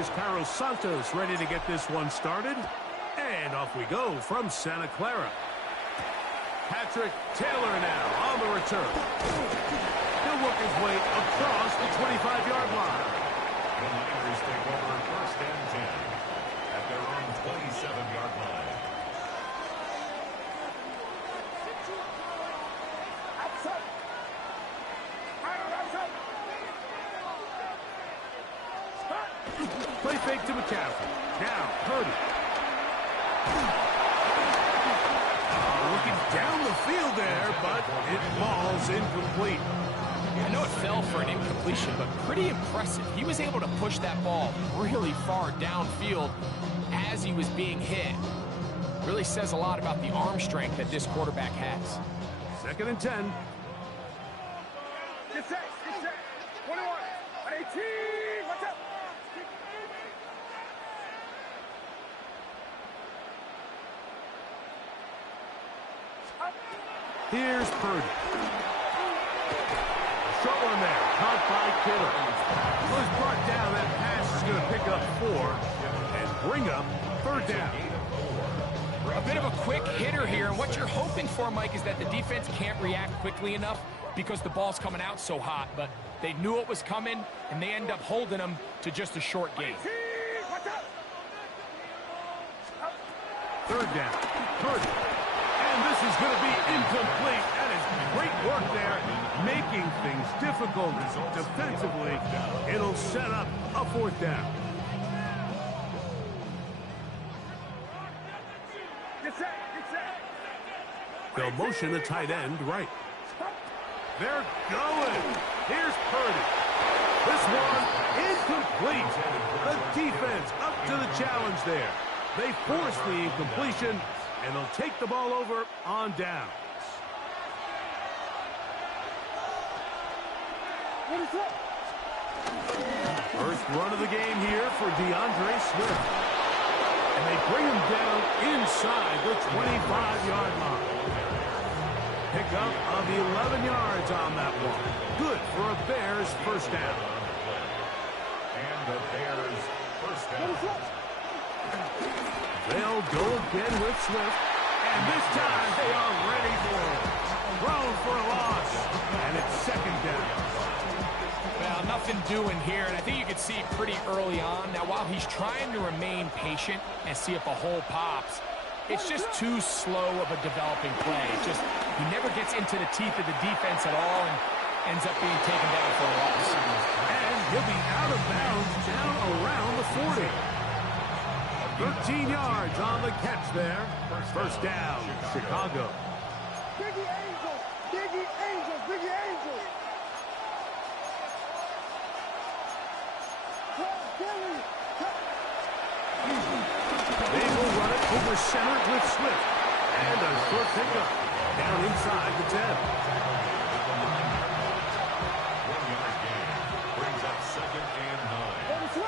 Here's Carlos Santos ready to get this one started. And off we go from Santa Clara. Patrick Taylor now on the return. He'll work his way across the 25-yard line. The Niners take over 1st and 10 at their own 27-yard line. Play fake to McCaffrey. Now, Purdy. Looking down the field there, but it falls incomplete. I know it fell for an incompletion, but pretty impressive. He was able to push that ball really far downfield as he was being hit. Really says a lot about the arm strength that this quarterback has. 2nd and 10. Get set, 21, 18, watch out. Here's Purdy. Short one there, caught by Kittle. Was brought down. That pass is going to pick up 4 and bring up 3rd down. A bit of a quick hitter here, and what you're hoping for, Mike, is that the defense can't react quickly enough because the ball's coming out so hot, but they knew it was coming, and they end up holding them to just a short gain. 3rd down, Purdy. And this is going to be incomplete. That is great work there, making things difficult defensively. It'll set up a 4th down. They'll motion the tight end right. They're going. Here's Purdy. This one incomplete. The defense up to the challenge there. They force the incompletion, and they'll take the ball over on downs. First run of the game here for DeAndre Swift. And they bring him down inside the 25-yard line. Pickup of 11 yards on that one. Good for a Bears 1st down. And the Bears 1st down. They'll go again with Swift. And this time they are ready for it. Thrown for a loss. And it's 2nd down. Well, nothing doing here, and I think you can see pretty early on. Now, while he's trying to remain patient and see if a hole pops, it's just too slow of a developing play. Just he never gets into the teeth of the defense at all and ends up being taken down for a loss. And he'll be out of bounds down around the 40. 13 yards on the catch there. 1st down, Chicago. Biggie Angels, Biggie Angels, Biggie Angels. They will run it over center with Swift. And a short pickup down inside the 10. 1-yard gain brings up 2nd and 9.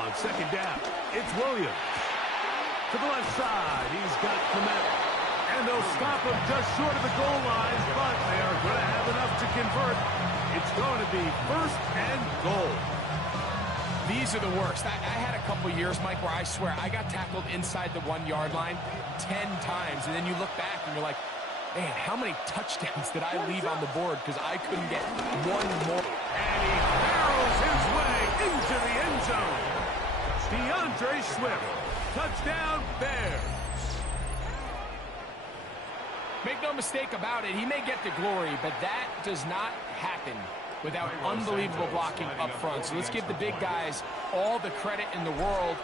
On 2nd down, it's Williams. To the left side, he's got Komet. And they'll stop him just short of the goal line, but they are going to have enough to convert. It's going to be 1st and goal. These are the worst. I had a couple years, Mike, where I swear I got tackled inside the 1-yard line 10 times, and then you look back and you're like, man, how many touchdowns did I leave on the board because I couldn't get one more? And he barrels his way into the end zone. DeAndre Swift, touchdown Bears. Make no mistake about it, he may get the glory, but that does not happen without unbelievable blocking up front. So let's give the big guys all the credit in the world.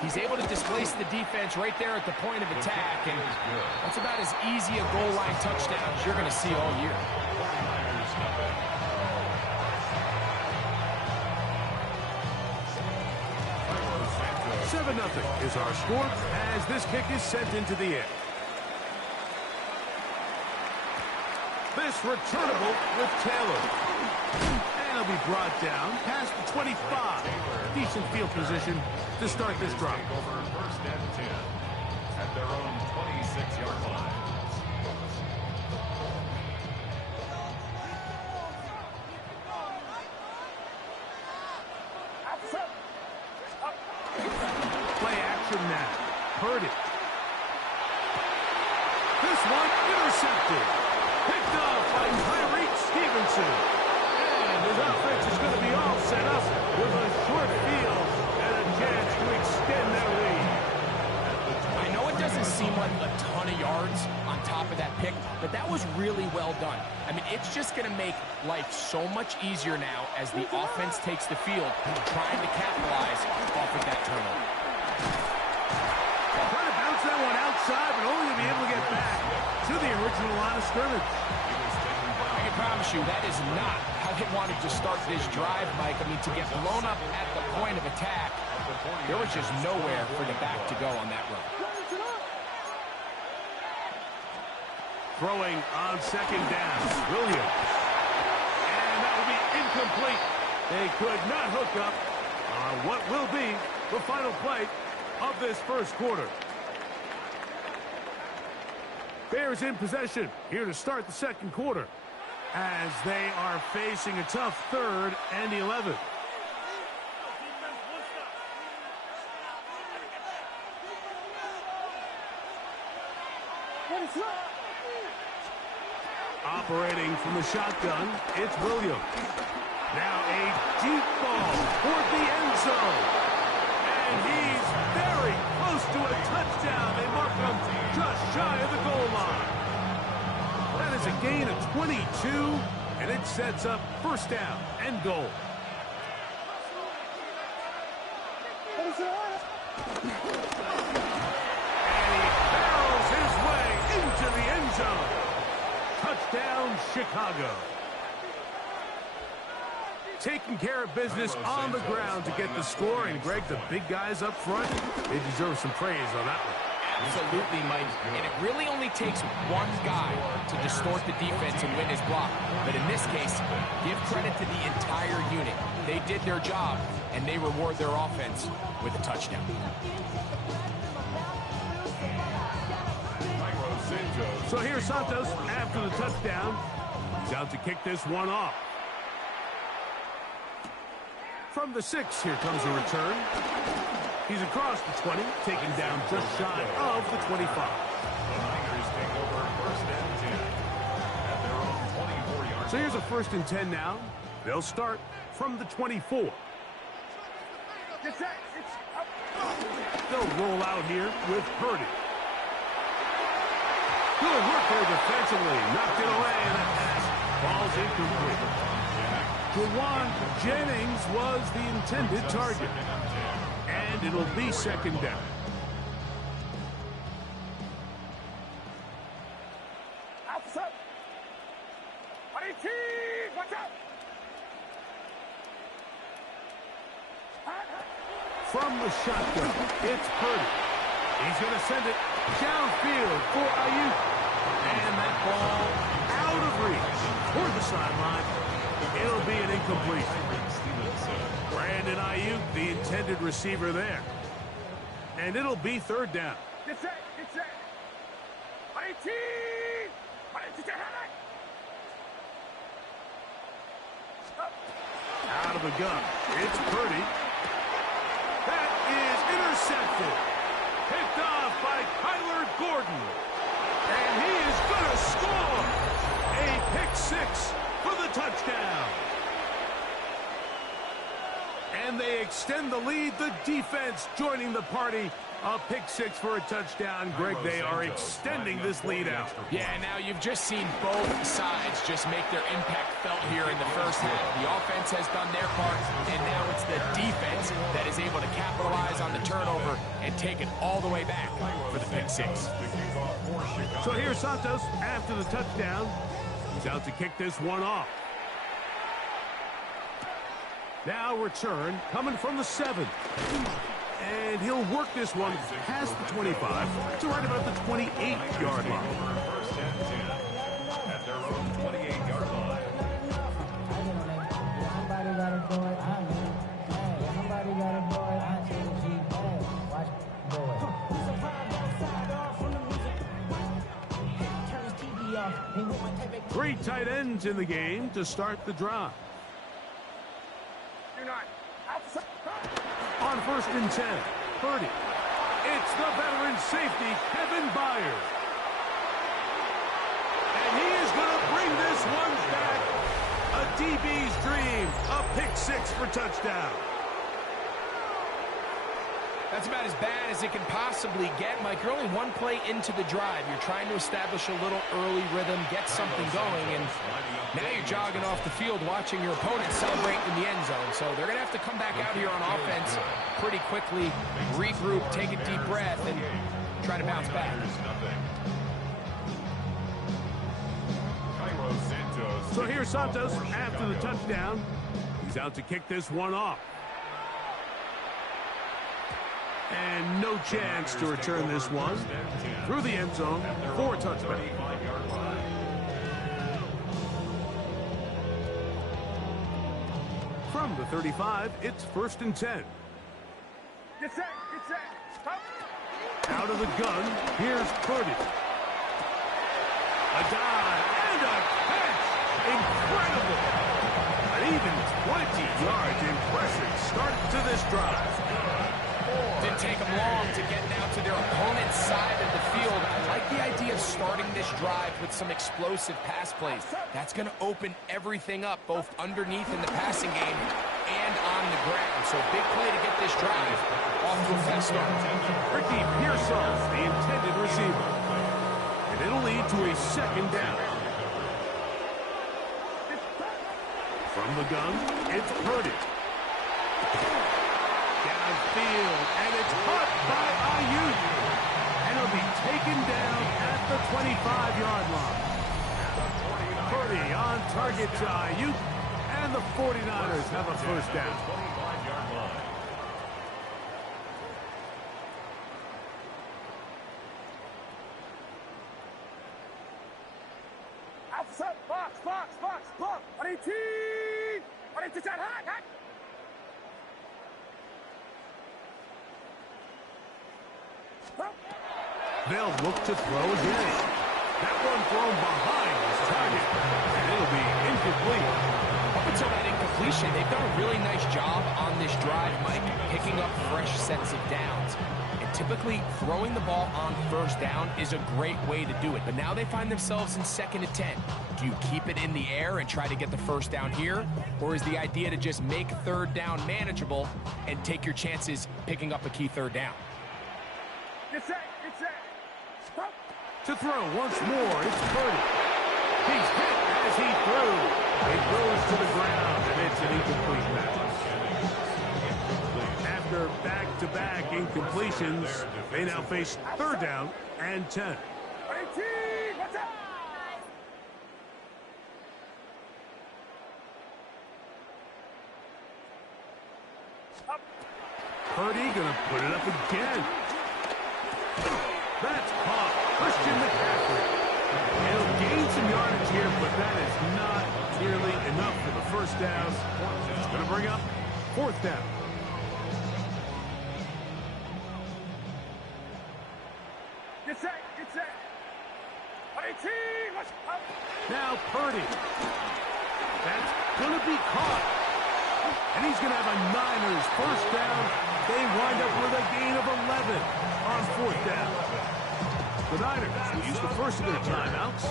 He's able to displace the defense right there at the point of attack, and that's about as easy a goal line touchdown as you're going to see all year. 7-0 is our score as this kick is sent into the air. This returnable with Taylor. And he'll be brought down past the 25. Decent field position to start this drive. Over 1st and 10 at their own 26-yard line. Wilson. And his offense is going to be all set up with a short field and a chance to extend their lead. I know it doesn't seem like a ton of yards on top of that pick, but that was really well done. I mean, it's just going to make life so much easier now as the offense takes the field, trying to capitalize off of that turnover. Trying to bounce that one outside, but only to be able to get back to the original line of scrimmage. I can promise you that is not how he wanted to start this drive, Mike. I mean, to get blown up at the point of attack, there was just nowhere for the back to go on that run. Throwing on second down, Williams. And that will be incomplete. They could not hook up on what will be the final play of this first quarter. Bears in possession here to start the second quarter as they are facing a tough 3rd and 11. Operating from the shotgun, it's Williams. Now a deep ball toward the end zone. And he's very close to a touchdown. They mark him just shy of the goal line. That is a gain of 22, and it sets up first down and goal. And he barrels his way into the end zone. Touchdown, Chicago. Taking care of business on the ground to get the score. And, Greg, the big guys up front, they deserve some praise on that one. Absolutely, Mike. And it really only takes one guy to distort the defense and win his block. But in this case, give credit to the entire unit. They did their job, and they reward their offense with a touchdown. So here's Santos after the touchdown. He's out to kick this one off. From the 6, here comes a return. He's across the 20, taken down just shy of the 25. The Niners take over 1st and 10 at their own 24-yard. So here's a 1st and 10 now. They'll start from the 24. They'll roll out here with Purdy. Good work there defensively. Knocked it away, and that pass falls incomplete. Jawan Jennings was the intended target. And it'll be 2nd down. From the shotgun, it's Purdy. He's going to send it downfield for Ayuk. And that ball out of reach toward the sideline. It'll be an incomplete. Brandon Ayuk, the intended receiver there. And it'll be 3rd down. Out of the gun, it's Purdy. That is intercepted. Picked off by Kyler Gordon. And he is going to score. A pick 6 for the touchdown. And they extend the lead. The defense joining the party. A pick 6 for a touchdown. Greg, they are extending this lead out. Yeah, now you've just seen both sides just make their impact felt here in the first half. The offense has done their part, and now it's the defense that is able to capitalize on the turnover and take it all the way back for the pick 6. So here's Santos after the touchdown. He's out to kick this one off. Now return coming from the 7. And he'll work this one past the 25 to right about the 28-yard line. 1st and 10 at their own 28-yard line. Somebody got a boy, I know. Somebody got a boy, I see the G. Watch boy. 3 tight ends in the game to start the drive. On 1st and 10, Purdy. It's the veteran safety, Kevin Byers. And he is going to bring this one back 6 for touchdown. That's about as bad as it can possibly get, Mike. You're only one play into the drive. You're trying to establish a little early rhythm, get something going, and now you're jogging off the field watching your opponent celebrate in the end zone. So they're going to have to come back out here on offense pretty quickly, regroup, take a deep breath, and try to bounce back. So here's Santos after the touchdown. He's out to kick this one off. And no chance to return this one through the end zone for a touchdown. From the 35, it's 1st and 10. Get set, get set. Stop. Out of the gun, here's Purdy. A dive and a catch. Incredible. An even 20 yards impressive start to this drive. Didn't take them long to get down to their opponent's side of the field. I like the idea of starting this drive with some explosive pass plays. That's going to open everything up, both underneath in the passing game and on the ground. So big play to get this drive off to a fast start. Ricky Pearson, the intended receiver. And it'll lead to a 2nd down. From the gun, it's Purdy. Downfield, and it's caught by Ayuk. And he'll be taken down at the 25-yard line. Purdy on target to Ayuk, and the 49ers have a 1st down. Outside, box, box, box, box. On 18. On 18, hot. They'll look to throw again. That one thrown behind his target, and it'll be incomplete. Up until that incompletion, they've done a really nice job on this drive, Mike, picking up fresh sets of downs. And typically, throwing the ball on 1st down is a great way to do it. But now they find themselves in 2nd and 10. Do you keep it in the air and try to get the 1st down here? Or is the idea to just make 3rd down manageable and take your chances picking up a key 3rd down? Get set, get set. Stop. To throw once more, it's Purdy. He's hit as he threw. It goes to the ground, and it's an incomplete pass. After back-to-back incompletions, they now face 3rd down and 10. 18, what's up? Up. Purdy gonna put it up again. That's caught. Christian McCaffrey. He'll gain some yardage here, but that is not nearly enough for the 1st down. It's going to bring up 4th down. Get set, get set. 18, what's up? Now Purdy. That's going to be caught. And he's going to have a Niners 1st down. They wind up with a gain of 11 on 4th down. The Niners will use the first of their timeouts,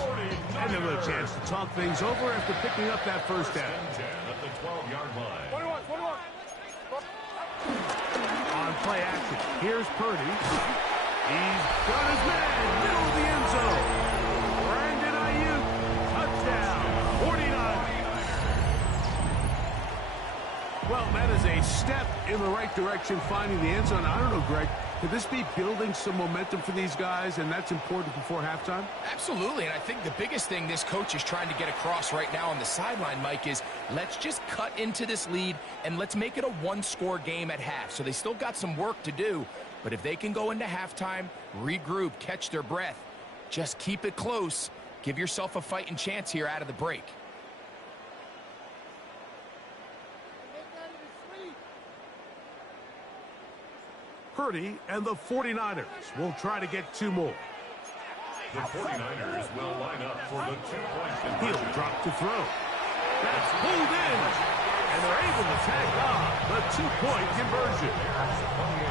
and they'll have a chance to talk things over after picking up that 1st down. At the 12-yard line. 21. On play action, here's Purdy. He's got his man, middle of the end zone. Brandon Ayuk, touchdown, 49. Well, that is a step in the right direction, finding the end zone. I don't know, Greg. Could this be building some momentum for these guys, and that's important before halftime? Absolutely, and I think the biggest thing this coach is trying to get across right now on the sideline, Mike, is let's just cut into this lead, and let's make it a one-score game at half. So they still got some work to do, but if they can go into halftime, regroup, catch their breath, just keep it close, give yourself a fighting chance here out of the break. Purdy and the 49ers will try to get 2 more. The 49ers will line up for the 2-point conversion. He'll drop to throw. That's pulled in, and they're able to tag on the 2-point conversion.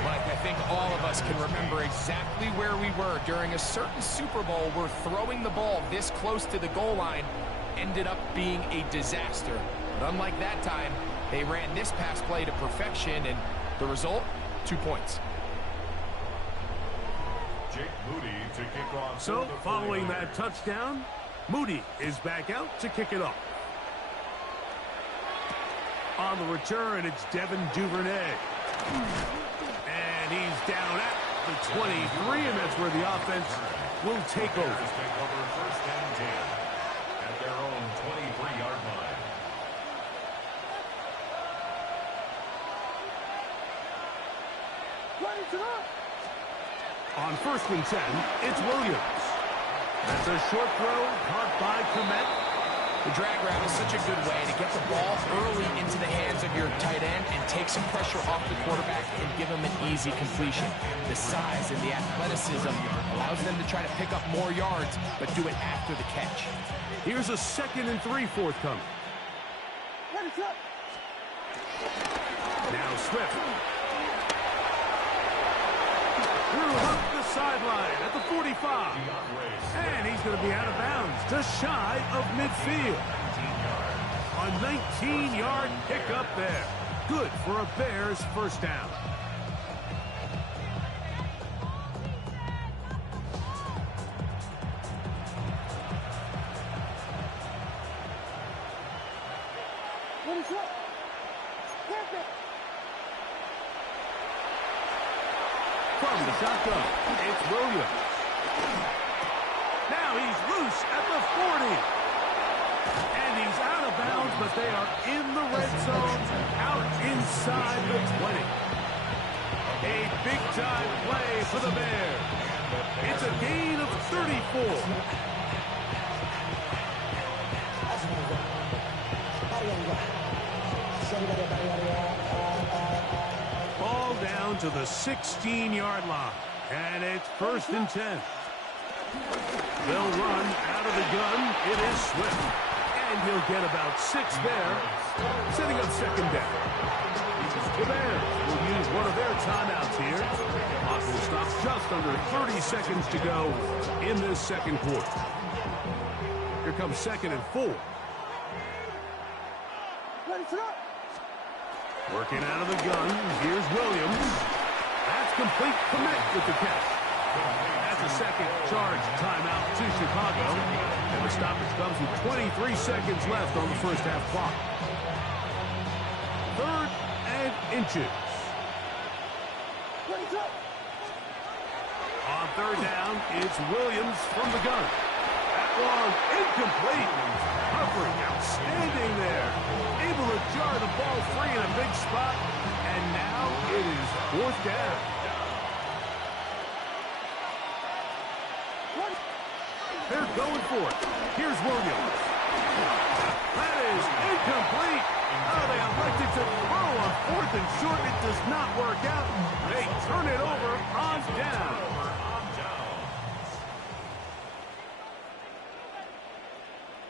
Mike, I think all of us can remember exactly where we were during a certain Super Bowl where throwing the ball this close to the goal line ended up being a disaster. But unlike that time, they ran this pass play to perfection, and the result, 2 points. Jake Moody to kick off. So, following that touchdown, Moody is back out to kick it off. On the return, it's Devin Duvernay. And he's down at the 23, and that's where the offense will take over. Take over first and 10 at their own 23-yard line. On first and 10, it's Williams. That's a short throw, caught by Komet. The drag route is such a good way to get the ball early into the hands of your tight end and take some pressure off the quarterback and give him an easy completion. The size and the athleticism allows them to try to pick up more yards, but do it after the catch. Here's a 2nd and 3 forthcoming. Now Swift. Threw up the sideline at the 45. And he's going to be out of bounds, just shy of midfield. A 19-yard pickup there. Good for a Bears first down. From the shotgun, it's Williams. Now he's loose at the 40. And he's out of bounds, but they are in the red zone, out inside the 20. A big-time play for the Bears. It's a gain of 34. Ball down to the 16-yard line. And it's first and 10. They'll run out of the gun. It is Swift. And he'll get about 6 there, setting up second down. The Bears will use one of their timeouts here. Clock will stop just under 30 seconds to go in this second quarter. Here comes 2nd and 4. Working out of the gun. Here's Williams. That's complete. Commit with the catch. That's a second charge timeout to Chicago. And the stoppage comes with 23 seconds left on the first half clock. 3rd and inches. On 3rd down, it's Williams from the gun. That long, incomplete. Covering, outstanding there. Able to jar the ball free in a big spot. And now it is 4th down. They're going for it. Here's Williams. That is incomplete. Oh, they elected to throw on 4th and short. It does not work out. They turn it over on down.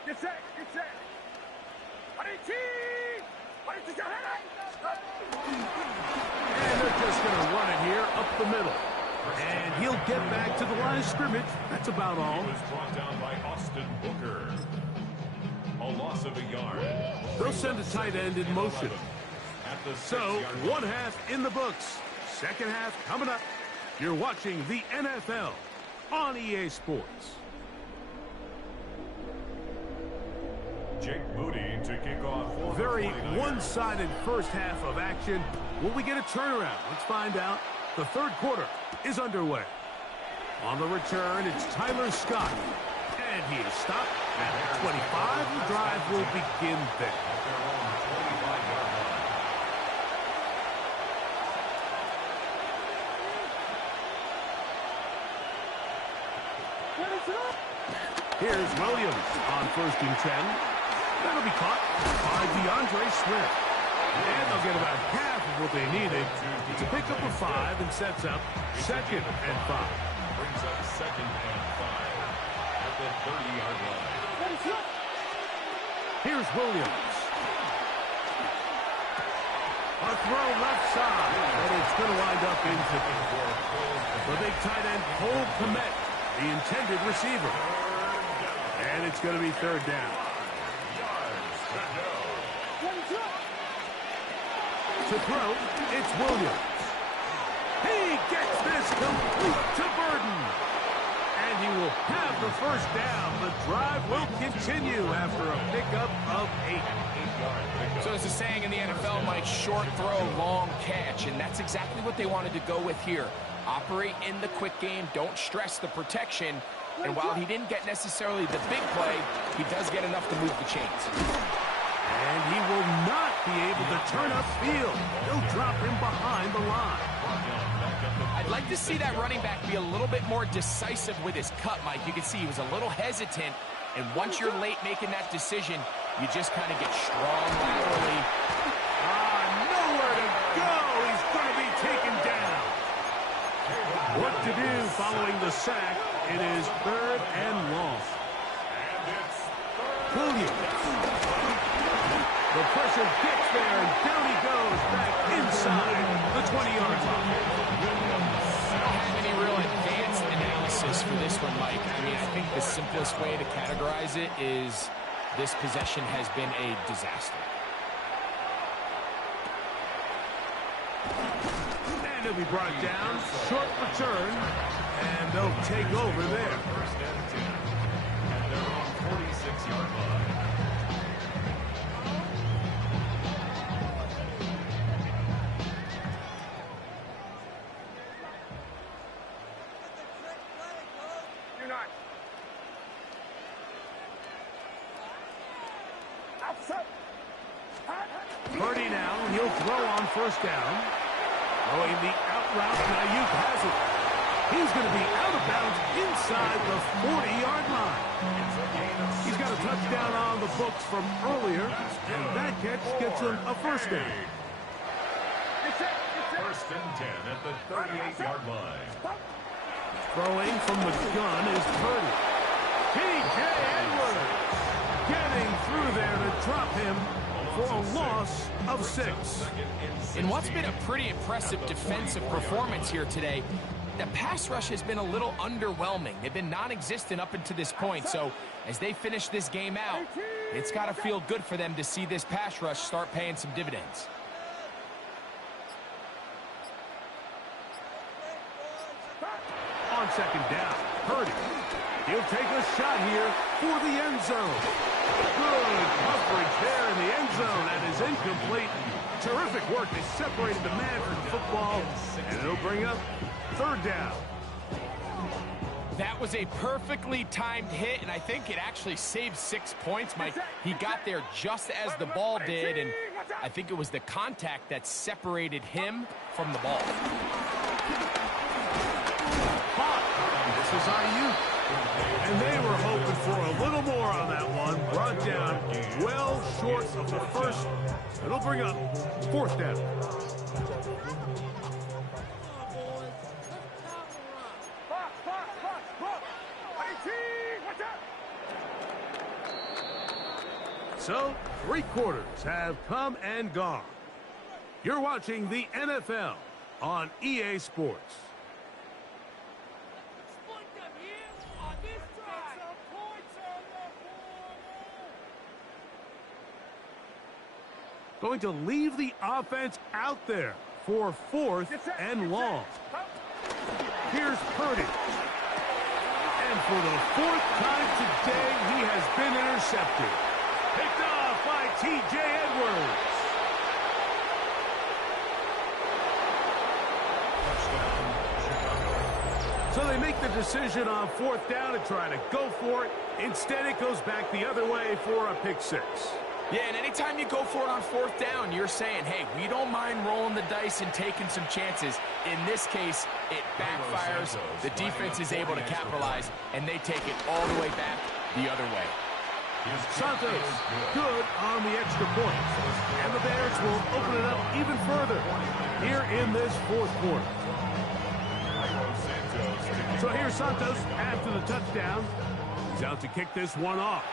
Get set, get set. And they're just going to run it here up the middle. And he'll get back to the line of scrimmage. That's about all. He was brought down by Austin Booker. A loss of a yard. They'll send a tight end in motion. So, 1 half in the books. Second half coming up. You're watching the NFL on EA Sports. Jake Moody to kick off. Very one-sided first half of action. Will we get a turnaround? Let's find out. The third quarter is underway. On the return, it's Tyler Scott. And he is stopped at the 25. The drive will begin there. Here's Williams on 1st and 10. That'll be caught by DeAndre Swift. And they'll get about half of what they needed to pick up a 5 and sets up 2nd and 5. Brings up 2nd and 5 at the 30-yard line. Here's Williams. A throw left side, and it's going to wind up incomplete. The big tight end, Cole Kmet, the intended receiver. And it's going to be 3rd down. To throw, it's Williams. He gets this complete to Burden. And he will have the first down. The drive will continue after a pickup of 8. So there's a saying in the NFL, Mike, short throw, long catch. And that's exactly what they wanted to go with here. Operate in the quick game. Don't stress the protection. And while he didn't get necessarily the big play, he does get enough to move the chains. And he will not be able to turn upfield. He'll drop him behind the line. I'd like to see that running back be a little bit more decisive with his cut, Mike. You can see he was a little hesitant, and once you're late making that decision, you just kind of get strong laterally. Nowhere to go. He's going to be taken down. What to do following the sack? It is 3rd and long. Williams. The pressure gets there, and down he goes back inside the 20-yard line. I don't have any real advanced analysis for this one, Mike. I mean, I think the simplest way to categorize it is this possession has been a disaster. And he'll be brought down. Short return, and they'll take over there. 1st and 10 at their own 46-yard line. Purdy now, he'll throw on 1st down. Throwing the out route, and Ayuk has it. He's going to be out of bounds inside the 40-yard line. He's got a touchdown on the books from earlier, and that catch gets him a 1st down. 1st and 10 at the 38-yard line. Throwing from the gun is Purdy. T.J. Edwards getting through there to drop him for a loss of 6. In what's been a pretty impressive defensive performance here today, the pass rush has been a little underwhelming. They've been non-existent up until this point, so as they finish this game out, it's got to feel good for them to see this pass rush start paying some dividends. On 2nd down, Purdy. He'll take a shot here for the end zone. Good coverage there in the end zone. That is incomplete. Terrific work. They separated the man from the football, and it'll bring up 3rd down. That was a perfectly timed hit, and I think it actually saved 6 points, Mike. He got there just as the ball did, and I think it was the contact that separated him from the ball. This is Ayuk. And they were hoping for a little more on that one. Brought down well short of the 1st. It'll bring up 4th down. So, 3 quarters have come and gone. You're watching the NFL on EA Sports. Going to leave the offense out there for 4th and long. Here's Purdy. And for the 4th time today, he has been intercepted. Picked off by T.J. Edwards. So they make the decision on 4th down to try to go for it. Instead, it goes back the other way for a pick 6. Yeah, and anytime you go for it on 4th down, you're saying, hey, we don't mind rolling the dice and taking some chances. In this case, it backfires. The defense is able to capitalize, and they take it all the way back the other way. Santos, good on the extra point. And the Bears will open it up even further here in this 4th quarter. So here's Santos after the touchdown. He's out to kick this one off.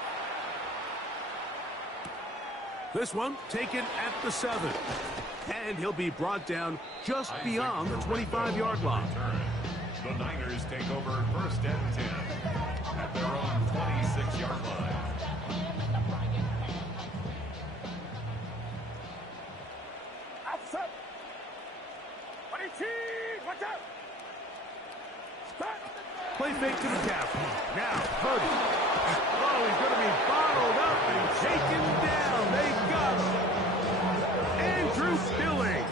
This one taken at the 7. And he'll be brought down just beyond the 25-yard line. The Niners take over 1st and 10 at their own 26-yard line. Play fake to the captain. Now, Purdy. Oh, he's going to be bottled up and taken down. They got him. Andrew Billing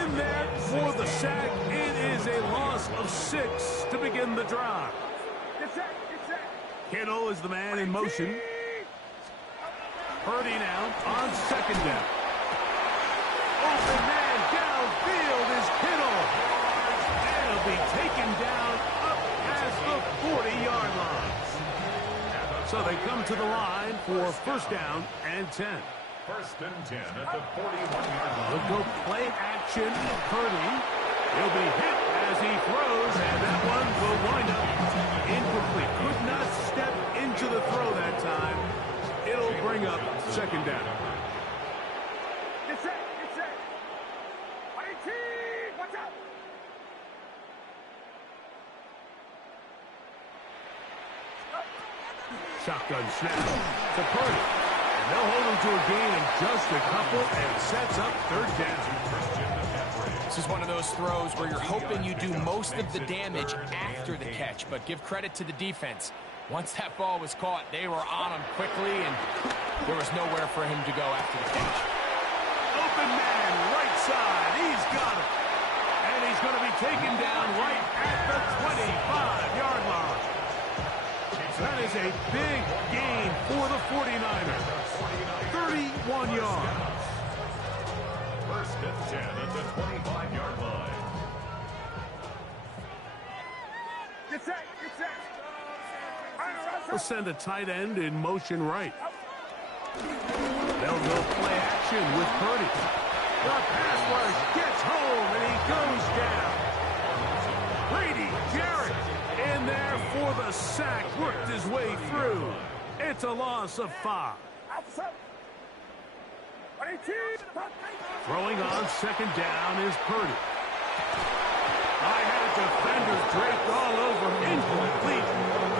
in there for the sack. It is a loss of 6 to begin the drive. Kittle is the man in motion. Purdy now on second down. Open man downfield is Kittle. And he'll be taken down up as the 40-yard line. So they come to the line for first down and 10. First and 10 at the 41-yard line. We'll go play action. Purdy. He'll be hit as he throws, and that one will wind up incomplete. Could not step into the throw that time. It'll bring up second down. Get set, get set. 18, watch out. Shotgun snap to Purdy. And they'll hold him to a gain of just a couple, and sets up third down. This is one of those throws where you're hoping you do most of the damage after the catch, but give credit to the defense. Once that ball was caught, they were on him quickly, and there was nowhere for him to go after the catch. Open man, right side. He's got it. And he's going to be taken down right at the 25-yard line. That is a big gain for the 49ers. 31 yards. First and 10 at the 25-yard line. Get set, get set. They'll send a tight end in motion right. They'll go play action with Purdy. The pass rush gets home, and he goes down. Brady Jarrett in there for the sack, worked his way through. It's a loss of 5. Throwing on second down is Purdy. I had defenders draped all over him. Incomplete.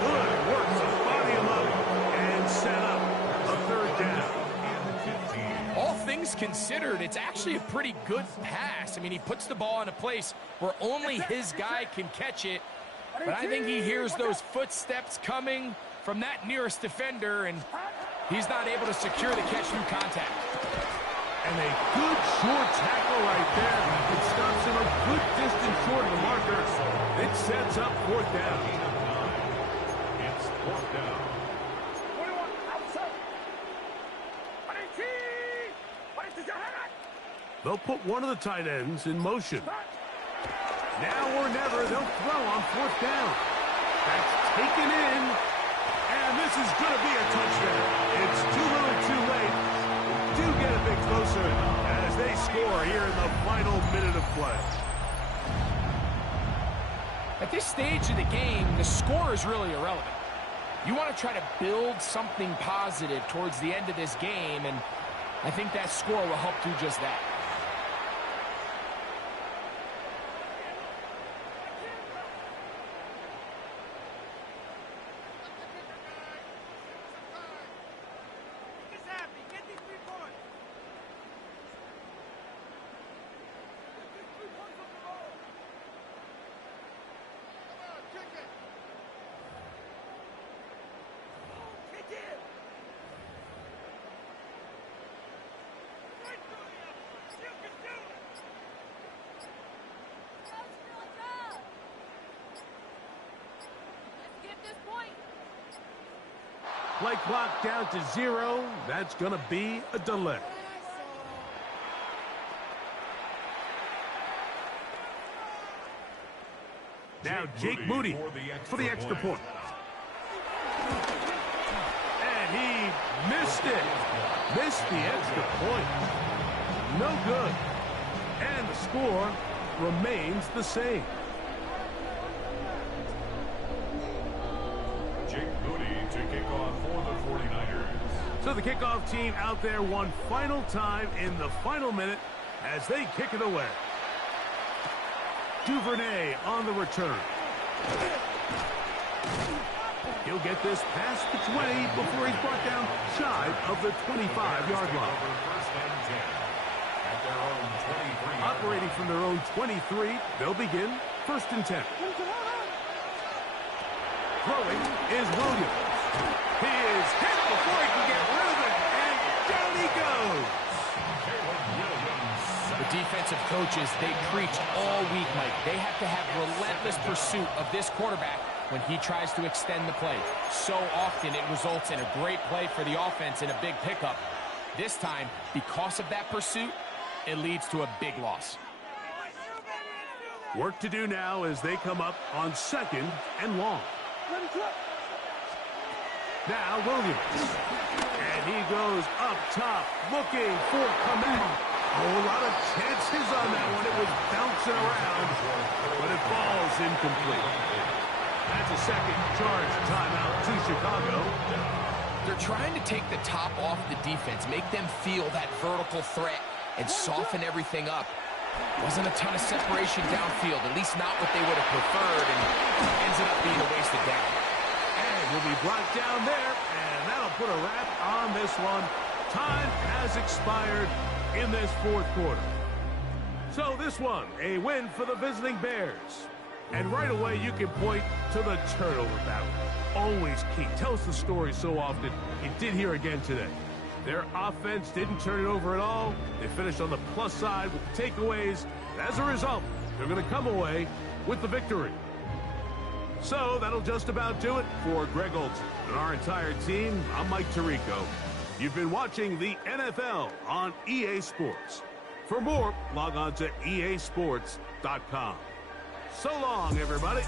Good work to body him up and set up a third down. All things considered, it's actually a pretty good pass. I mean, he puts the ball in a place where only his guy can catch it. But I think he hears those footsteps coming from that nearest defender, and he's not able to secure the catch through contact. And a good short tackle right there. It stops him a good distance short of the marker. It sets up fourth down. It's fourth down. 21, outside. 18, 22, They'll put one of the tight ends in motion. Now or never, they'll throw on fourth down. That's taken in, and this is going to be a touchdown. It's too little too late. Do get a bit closer as they score here in the final minute of play. At this stage of the game, the score is really irrelevant. You want to try to build something positive towards the end of this game, and I think that score will help do just that. Play clock down to 0. That's going to be a delay. Now Jake Moody for the extra point. And he missed it. Missed the extra point. No good. And the score remains the same. Jake Moody to kick off for the 49ers. So the kickoff team out there one final time in the final minute as they kick it away. Duvernay on the return. He'll get this past the 20 before he's brought down shy of the 25-yard line. Operating from their own 23, they'll begin first and 10. Throwing is Williams. He is hit before he can get rid of it, and down he goes. The defensive coaches, they preach all week, Mike. They have to have relentless pursuit of this quarterback when he tries to extend the play. So often it results in a great play for the offense and a big pickup. This time, because of that pursuit, it leads to a big loss. Work to do now as they come up on 2nd and long. Now Williams. And he goes up top looking for command. A lot of chances on that one. It was bouncing around, but it falls incomplete. That's a second charge timeout to Chicago. They're trying to take the top off the defense, make them feel that vertical threat, and soften everything up. Wasn't a ton of separation downfield, at least not what they would have preferred, and ends up being a wasted down. And he'll be brought down there, and that'll put a wrap on this one. Time has expired in this 4th quarter. So this one, a win for the visiting Bears. And right away, you can point to the turnover battle. Always key. Tells the story so often. It did here again today. Their offense didn't turn it over at all. They finished on the plus side with the takeaways. As a result, they're going to come away with the victory. So that'll just about do it for Greg Olson and our entire team. I'm Mike Tirico. You've been watching the NFL on EA Sports. For more, log on to easports.com. So long, everybody.